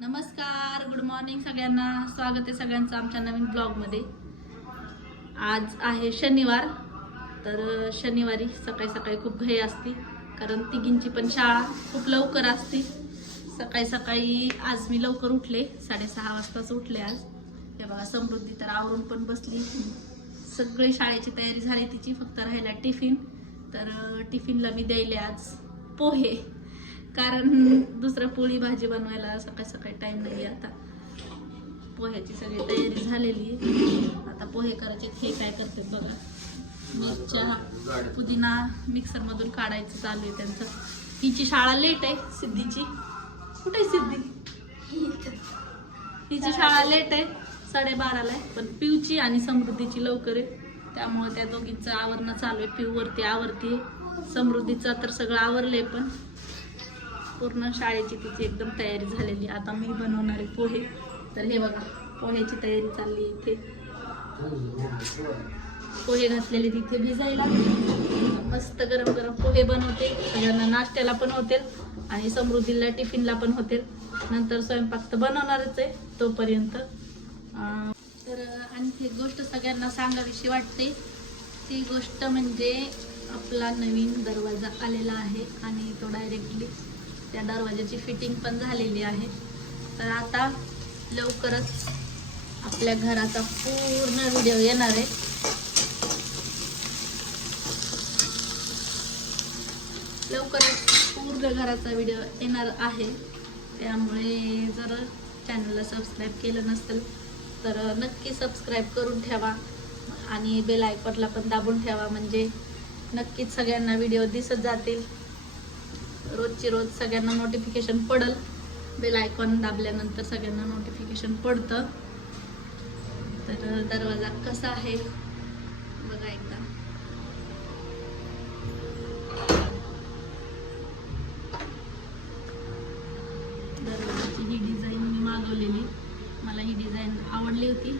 नमस्कार good morning सगळ्यांना. स्वागत आहे सगळ्यांचं आमच्या नवीन ब्लॉगमध्ये आज आहे शनिवार तर शनिवारी सकाळी सकाळी खूप घाई असते कारण तिघींची पण शाळा खूप लवकर असते. सकाळी सकाळी आज मी लवकर उठले साडेसहा वाजताच उठले आज. हे बघा समृद्धी तर आवरून पण बसली. सगळी शाळेची तयारी झाली तिची फक्त राहिला टिफिन. तर टिफिनला मी द्यायले आज पोहे. कारण दुसरं पोळी भाजी बनवायला सकाळी सकाळी टाइम नाही आता. पोह्याची सगळी तयारी झालेली आहे. आता पोहे करायचे हे काय करते बघा. मिरच्या पुदिना मिक्सरमधून काढायचं चालू आहे त्यांचं. हिची शाळा लेट आहे सिद्धीची. कुठे आहे सिद्धी? हिची शाळा लेट आहे साडेबाराला आहे. पण पिऊची आणि समृद्धीची लवकर आहे. त्यामुळे त्या दोघींचं आवरणं चालू आहे. पिऊवरती आवरती समृद्धीचं तर सगळं आवरलं आहे पण. पूर्ण शाळेची तिची एकदम तयारी झालेली. आता मी बनवणार आहे पोहे. तर हे बघा पोह्याची तयारी चालली इथे. पोहे घातलेले तिथे भिजायला. मस्त गरम गरम पोहे बनवते सगळ्यांना नाश्त्याला पण होतील. आणि समृद्धीला टिफिनला पण होतील. नंतर स्वयंपाक तर बनवणारच आहे तोपर्यंत. तर आणखी एक गोष्ट सगळ्यांना सांगावीशी वाटते. ती गोष्ट म्हणजे आपला नवीन दरवाजा आलेला आहे आणि तो डायरेक्टली त्या दरवाज्याची फिटिंग पण झालेली आहे. तर आता लवकरच आपल्या घराचा पूर्ण व्हिडिओ येणार आहे. लवकरच पूर्ण घराचा व्हिडिओ येणार आहे. त्यामुळे जर चॅनलला सबस्क्राईब केलं नसेल तर नक्की सबस्क्राईब करून ठेवा आणि बेल आयकॉनला पण दाबून ठेवा. म्हणजे नक्कीच सगळ्यांना व्हिडिओ दिसत जातील. रोजची रोज सगळ्यांना नोटिफिकेशन पडल. बेल आयकॉन दाबल्यानंतर सगळ्यांना नोटिफिकेशन पडतं. तर दरवाजा कसा आहे? बघा एकदा. दरवाजाची ही डिझाईन मी मागवलेली. मला ही डिझाईन आवडली होती.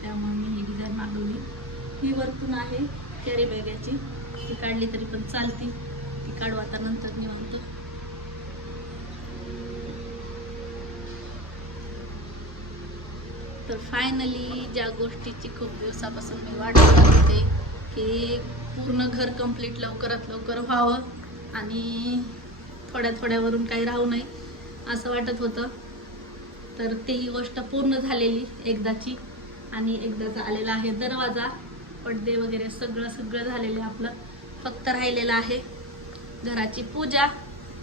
त्यामुळे मी ही डिझाईन मागवली. ही वरतून आहे कॅरी बॅगाची ती काढली तरी पण चालती. काढू आता नंतर निवांत. तर फायनली ज्या गोष्टीची खूप दिवसापासून मी वाट बघत होते की पूर्ण घर कंप्लीट लवकरात लवकर व्हावं आणि थोड्या थोड्यावरून काही राहू नये असं वाटत होतं. तर ती गोष्ट पूर्ण झालेली एकदाची आणि एकदाचा आलेला आहे दरवाजा पडदे वगैरे सगळं सगळं झालेलं आहे आपलं. फक्त राहिलेलं आहे घराची पूजा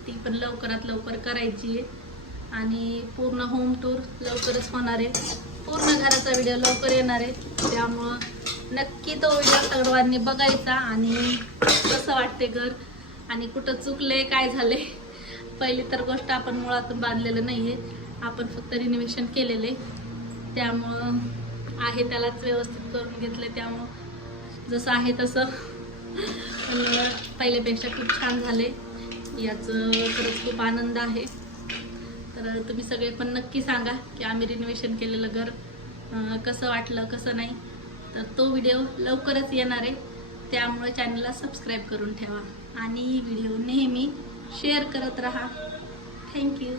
ती पण लवकरात लवकर करायची आहे. आणि पूर्ण होम टूर लवकरच होणार आहे. पूर्ण घराचा व्हिडिओ लवकर येणार आहे. त्यामुळं नक्की तो व्हिडिओ सर्वांनी बघायचा आणि कसं वाटते घर आणि कुठं चुकले काय झाले पहिली तर गोष्ट आपण मुळातून बांधलेलं नाही आहे आपण फक्त रिनोव्हेशन केलेले त्यामुळं आहे त्यालाच व्यवस्थित करून घेतलं त्यामुळं जसं आहे तसं पण पहिल्यापेक्षा खूप छान झाले. याचं खरंच खूप आनंद आहे. तर तुम्ही सगळे पण नक्की सांगा की आम्ही रिनोव्हेशन केलेलं घर कसं वाटलं कसं नाही. तर तो व्हिडिओ लवकरच येणार आहे. त्यामुळे चॅनलला सबस्क्राईब करून ठेवा. आणि व्हिडिओ नेहमी शेअर करत राहा. थँक्यू